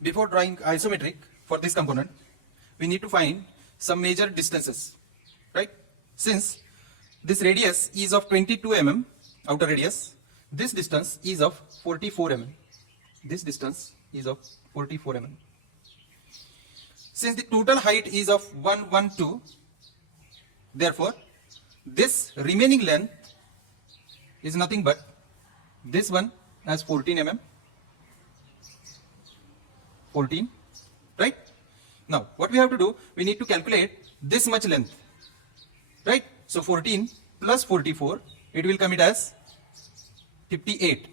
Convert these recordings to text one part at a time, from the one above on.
Before drawing isometric for this component, we need to find some major distances, right? Since this radius is of 22 mm, outer radius, this distance is of 44 mm. This distance is of 44 mm. Since the total height is of 112, therefore, this remaining length is nothing but this one as 14 mm. 14, right? Now, what we have to do, we need to calculate this much length, right? So 14 plus 44, it will come it as 58,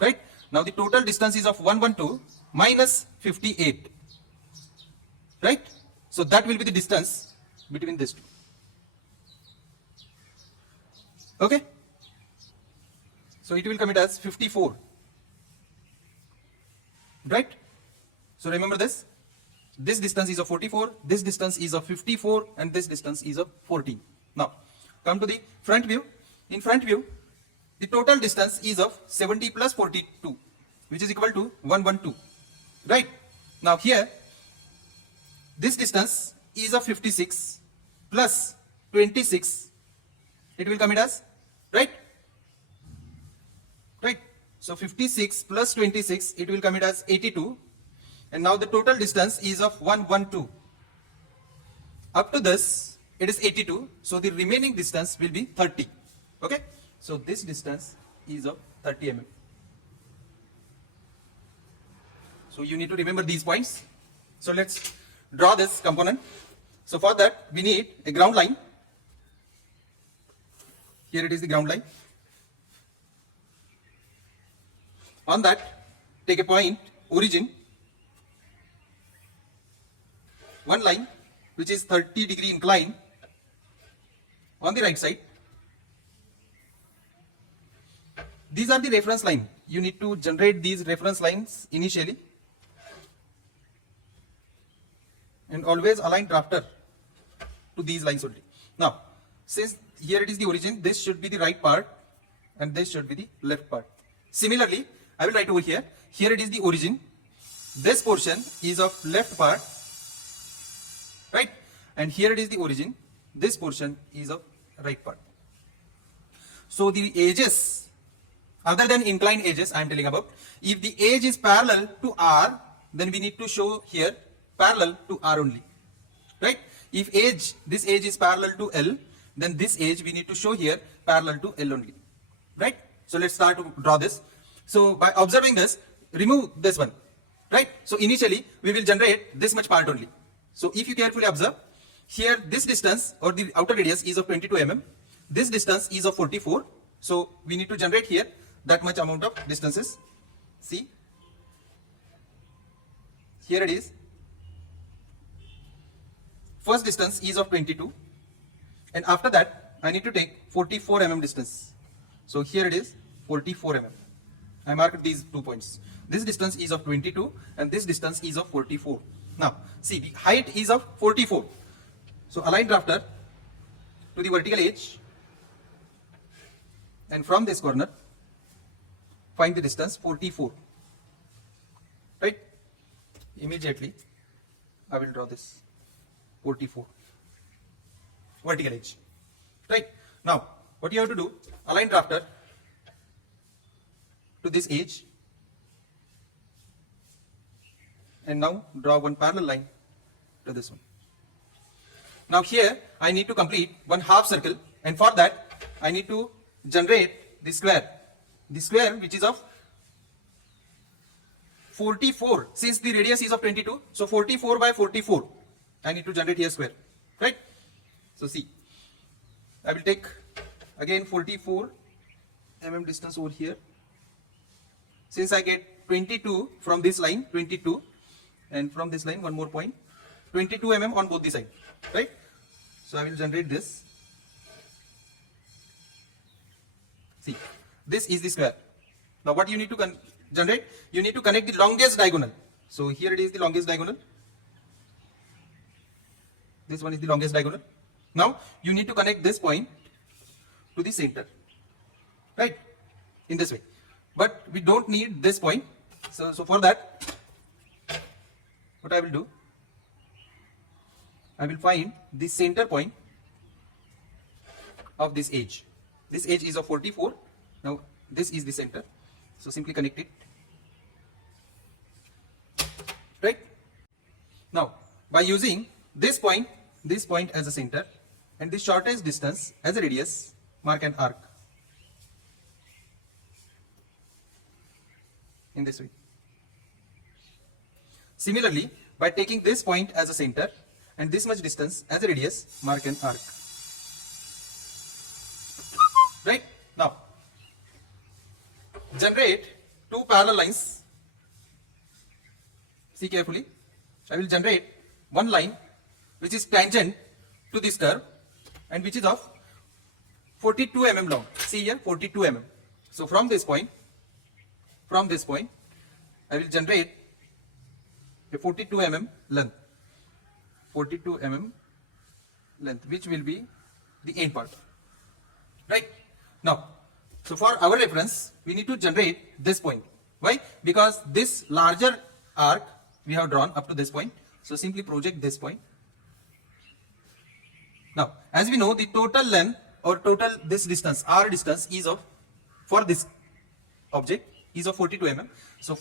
right? Now the total distance is of 112 minus 58, right? So that will be the distance between these two. Okay? So it will come it as 54, right? So remember this. This distance is of 44, this distance is of 54, and this distance is of 14. Now, come to the front view. In front view, the total distance is of 70 plus 42, which is equal to 112. Right? Now here, this distance is of 56 plus 26. It will come it as, right? Right? So 56 plus 26, it will come it as 82. And now the total distance is of 112. Up to this, it is 82. So the remaining distance will be 30. Okay? So this distance is of 30 mm. So you need to remember these points. So let's draw this component. So for that, we need a ground line. Here it is the ground line. On that, take a point, origin. One line which is 30-degree incline on the right side. These are the reference line. You need to generate these reference lines initially and always align drafter to these lines only. Now, since here it is the origin, this should be the right part and this should be the left part. Similarly, I will write over here. Here it is the origin. This portion is of left part. Right? And here it is the origin. This portion is of right part. So the edges, other than inclined edges I am telling about, if the edge is parallel to R, then we need to show here parallel to R only. Right? If this edge is parallel to L, then this edge we need to show here parallel to L only. Right? So let's start to draw this. So by observing this, remove this one. Right? So initially we will generate this much part only. So if you carefully observe, here this distance or the outer radius is of 22 mm. This distance is of 44. So we need to generate here that much amount of distances. See, here it is. First distance is of 22. And after that, I need to take 44 mm distance. So here it is 44 mm. I marked these 2 points. This distance is of 22 and this distance is of 44. Now, see, the height is of 44. So, align drafter to the vertical edge and from this corner, find the distance 44. Right? Immediately, I will draw this 44. Vertical edge. Right? Now, what you have to do, align drafter to this edge. And now draw one parallel line to this one. Now here I need to complete one half circle, and for that I need to generate the square. The square which is of 44. Since the radius is of 22, so 44 by 44. I need to generate here square. Right? So see, I will take again 44 mm distance over here. Since I get 22 from this line, 22. And from this line, one more point, 22 mm on both the sides, right? So I will generate this. See, this is the square. Now what you need to generate? You need to connect the longest diagonal. So here it is the longest diagonal. This one is the longest diagonal. Now you need to connect this point to the center, right? In this way. But we don't need this point. So for that, what I will do, I will find the center point of this edge. This edge is of 44. Now this is the center. So simply connect it. Right? Now by using this point as a center and the shortest distance as a radius, mark an arc in this way. Similarly, by taking this point as a center and this much distance as a radius, mark an arc. Right? Now, generate two parallel lines. See carefully. I will generate one line which is tangent to this curve and which is of 42 mm long. See here, 42 mm. So from this point, I will generate a 42 mm length. 42 mm length, which will be the end part. Right? Now, so for our reference, we need to generate this point. Why? Because this larger arc we have drawn up to this point. So simply project this point. Now, as we know, the total length or total this distance, r distance is of, for this object is of 42 mm. So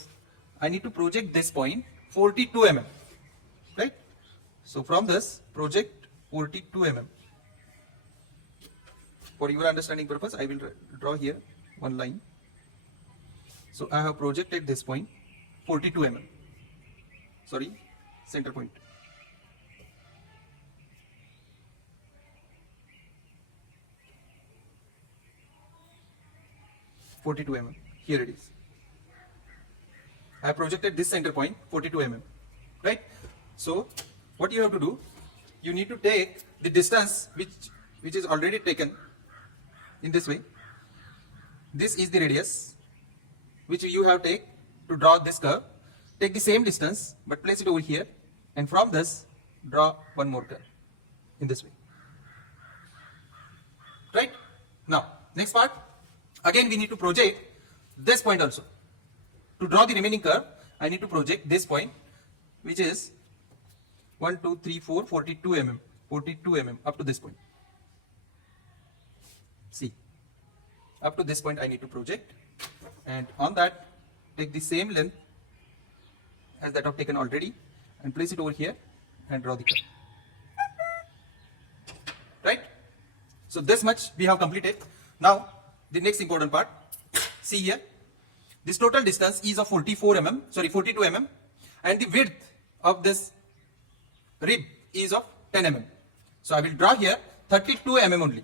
I need to project this point 42 mm. Right? So from this, project 42 mm. For your understanding purpose, I will draw here one line. So I have projected this point 42 mm. Sorry, center point. (42 mm). Here it is. I have projected this center point 42 mm. Right? So what you have to do, you need to take the distance which is already taken in this way. This is the radius which you have take to draw this curve. Take the same distance but place it over here, and from this draw one more curve in this way. Right? Now next part, again we need to project this point also. To draw the remaining curve, I need to project this point, which is 1, 2, 3, 4, 42 mm. 42 mm up to this point. See, up to this point I need to project, and on that take the same length as that I've taken already and place it over here and draw the curve. Right? So this much we have completed. Now the next important part. See here, this total distance is of 42 mm, and the width of this rib is of 10 mm. So I will draw here 32 mm only.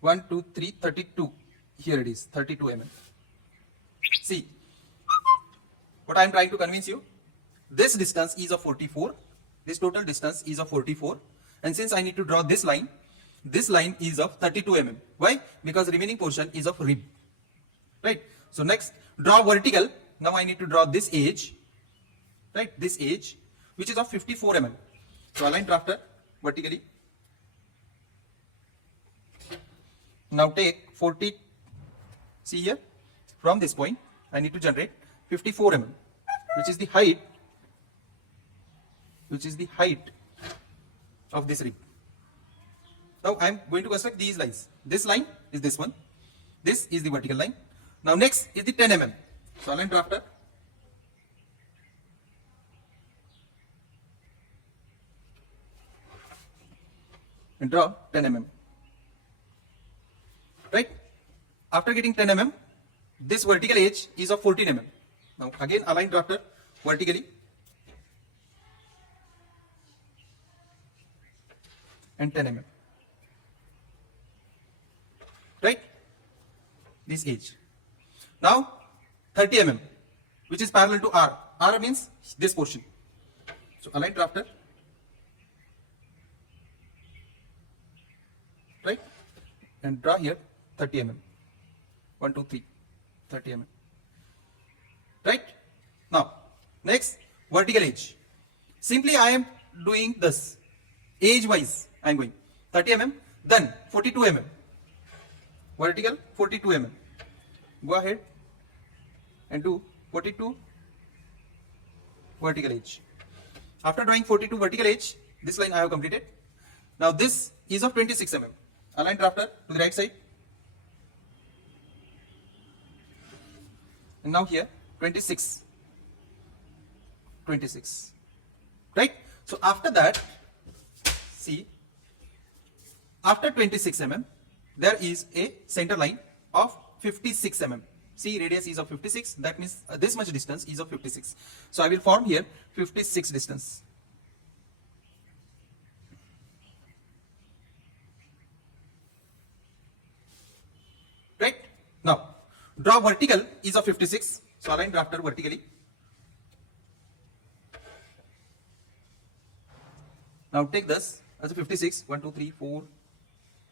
1, 2, 3, 32. Here it is, 32 mm. See, what I am trying to convince you, this distance is of 44. This total distance is of 44. And since I need to draw this line is of 32 mm. Why? Because remaining portion is of rib. Right? So next, draw vertical. Now I need to draw this edge. Right? This edge, which is of 54 mm. So align drafter vertically. Now take 40. See here, from this point, I need to generate 54 mm, which is the height of this rib. Now I am going to construct these lines. This line is this one. This is the vertical line. Now next is the 10 mm. So align drafter. And draw 10 mm. Right? After getting 10 mm, this vertical edge is of 14 mm. Now again align drafter vertically. And 10 mm. Right? This edge. Now 30 mm, which is parallel to R. R means this portion. So align drafter. Right? And draw here 30 mm. 1, 2, 3. 30 mm. Right? Now, next, vertical edge. Simply I am doing this. Edge wise, I am going 30 mm, then 42 mm. Vertical 42 mm. Go ahead and do 42 vertical edge. After drawing 42 vertical edge, this line I have completed. Now this is of 26 mm. Align drafter to the right side. And now here 26. Right? So after that, see, after 26 mm, there is a center line of 56 mm. See, radius is of 56. That means this much distance is of 56. So I will form here 56 distance. Right? Now, draw vertical is of 56. So align drafter vertically. Now take this as a 56. 1, 2, 3, 4,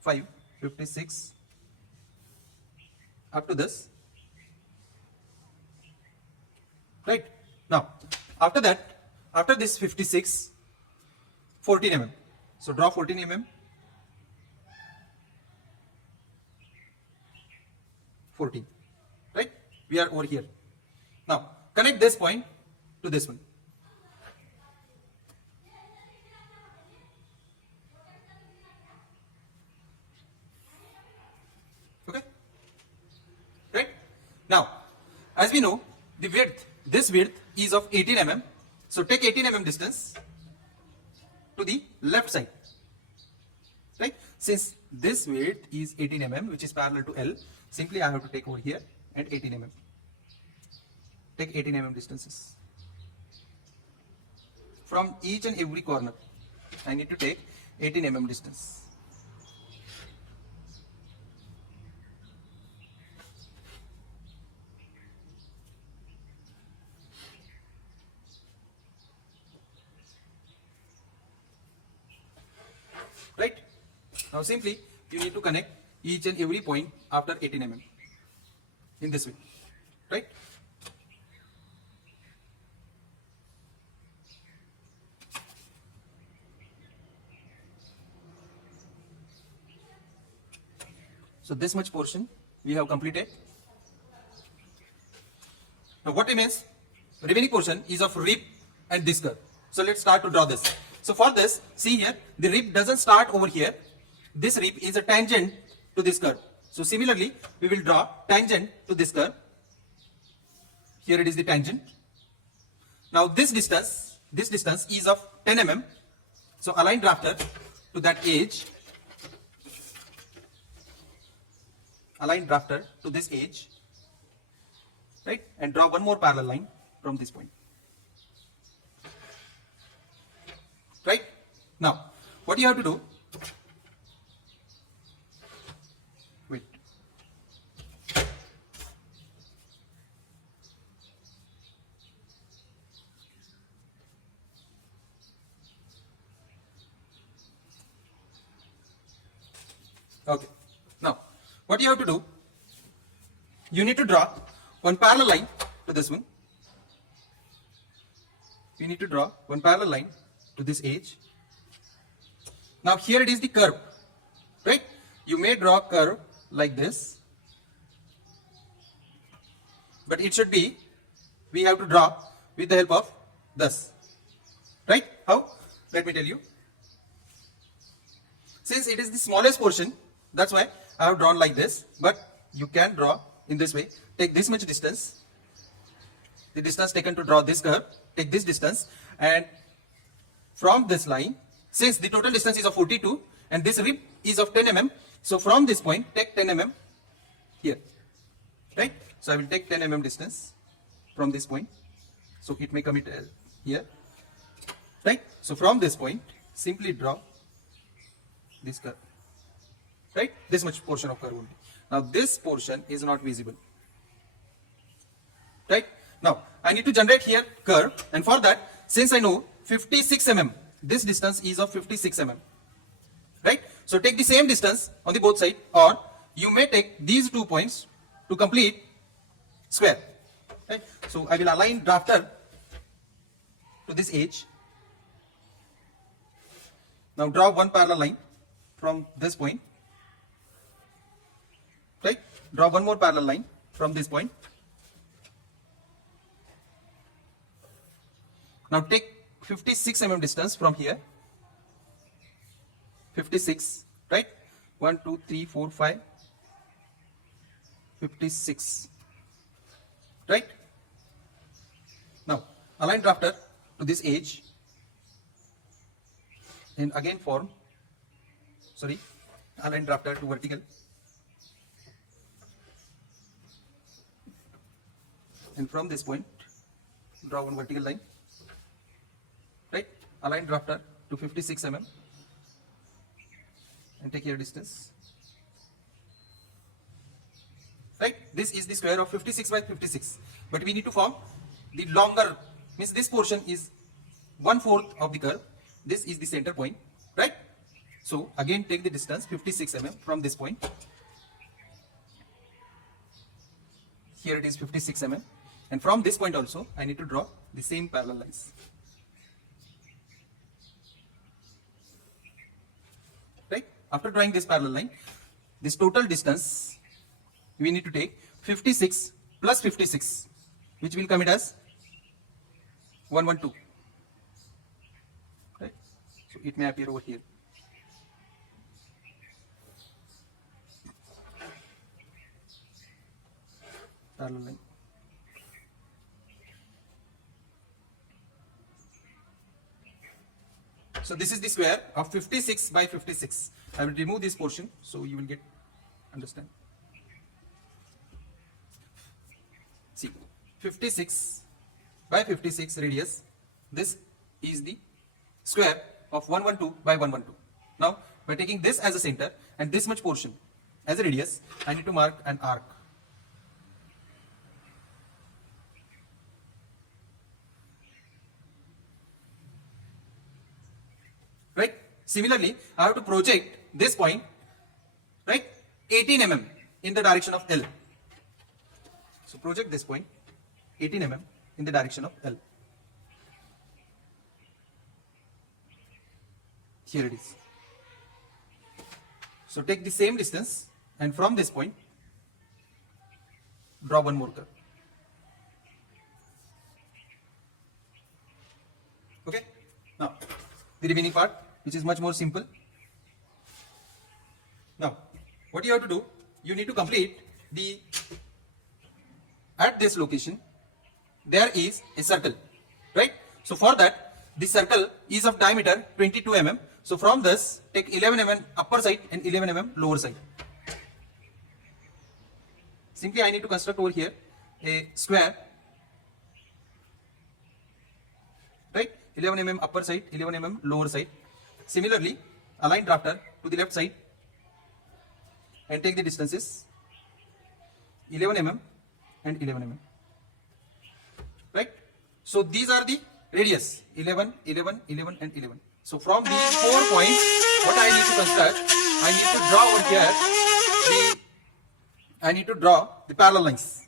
5, 56. Up to this. Right? Now, after that, after this 56, 14 mm. So draw 14 mm. 14. Right? We are over here. Now, connect this point to this one. Okay? Right? Now, as we know, the width, this width is of 18 mm. So take 18 mm distance to the left side. Right? Since this width is 18 mm, which is parallel to L, simply I have to take over here and 18 mm. Take 18 mm distances. From each and every corner, I need to take 18 mm distance. Right? Now simply you need to connect each and every point after 18 mm in this way. Right? So this much portion we have completed. Now what remains? Remaining portion is of rib and this curve. So let's start to draw this. So for this, see here, the rib doesn't start over here. This rib is a tangent to this curve. So similarly, we will draw tangent to this curve. Here it is the tangent. Now this distance is of 10 mm. So align drafter to that edge. Align drafter to this edge. Right? And draw one more parallel line from this point. Right? Now, what you have to do? Wait. Okay. Now, what you have to do? You need to draw one parallel line to this one. You need to draw one parallel line to this edge. Now here it is the curve, right? You may draw a curve like this, but it should be, we have to draw with the help of this, right? How? Let me tell you. Since it is the smallest portion, that's why I have drawn like this, but you can draw in this way. Take this much distance, the distance taken to draw this curve, take this distance, and from this line, since the total distance is of 42 and this rib is of 10 mm, so from this point take 10 mm here, right? So I will take 10 mm distance from this point, so it may come here, right? So from this point simply draw this curve, right? This much portion of curve only. Now this portion is not visible, right? Now I need to generate here curve, and for that, since I know 56 mm, this distance is of 56 mm, right? So take the same distance on the both side, or you may take these 2 points to complete square, right? So I will align drafter to this edge. Now draw one parallel line from this point, right? Draw one more parallel line from this point. Now take 56 mm distance from here. 56, right? 1, 2, 3, 4, 5. 56, right? Now align drafter to this edge and again form, align drafter to vertical and from this point draw one vertical line, right? Align drafter to 56 mm and take your distance, right? This is the square of 56 by 56, but we need to form the longer, means this portion is 1/4 of the curve. This is the center point, right? So again take the distance 56 mm from this point. Here it is 56 mm, and from this point also I need to draw the same parallel lines, right? After drawing this parallel line, this total distance we need to take 56 plus 56, which will come it as 112, right? So it may appear over here. Parallel line. So this is the square of 56 by 56. I will remove this portion so you will get understand. See, 56 by 56 radius. This is the square of 112 by 112. Now, by taking this as a center and this much portion as a radius, I need to mark an arc. Right? Similarly, I have to project this point, right, 18 mm in the direction of L. So project this point 18 mm in the direction of L. Here it is. So take the same distance and from this point draw one more curve. Okay? Now the remaining part, which is much more simple. Now what you have to do, you need to complete the, at this location there is a circle, right? So for that, this circle is of diameter 22 mm. So from this, take 11 mm upper side and 11 mm lower side. Simply I need to construct over here a square, right? 11 mm upper side, 11 mm lower side. Similarly, align drafter to the left side and take the distances 11 mm and 11 mm, right? So these are the radius 11, 11, 11 and 11. So from these 4 points, what I need to construct, I need to draw over here I need to draw the parallel lines.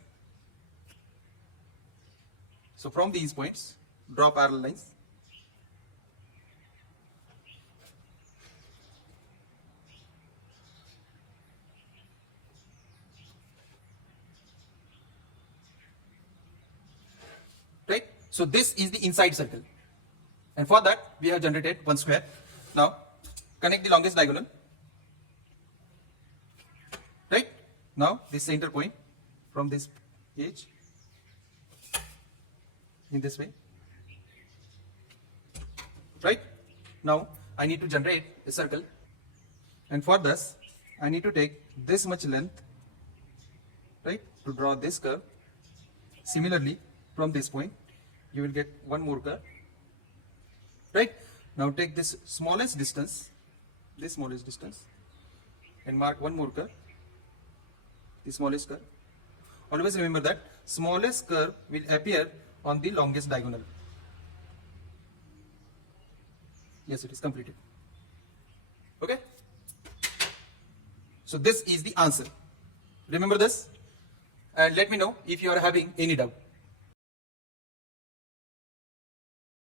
So from these points, draw parallel lines. Right? So this is the inside circle. And for that, we have generated one square. Now, connect the longest diagonal. Right? Now, this center point from this edge in this way. Right? Now, I need to generate a circle. And for this, I need to take this much length, right, to draw this curve. Similarly, from this point, you will get one more curve. Right? Now take this smallest distance, and mark one more curve, the smallest curve. Always remember that smallest curve will appear on the longest diagonal. Yes, it is completed. Okay? So this is the answer. Remember this and let me know if you are having any doubt.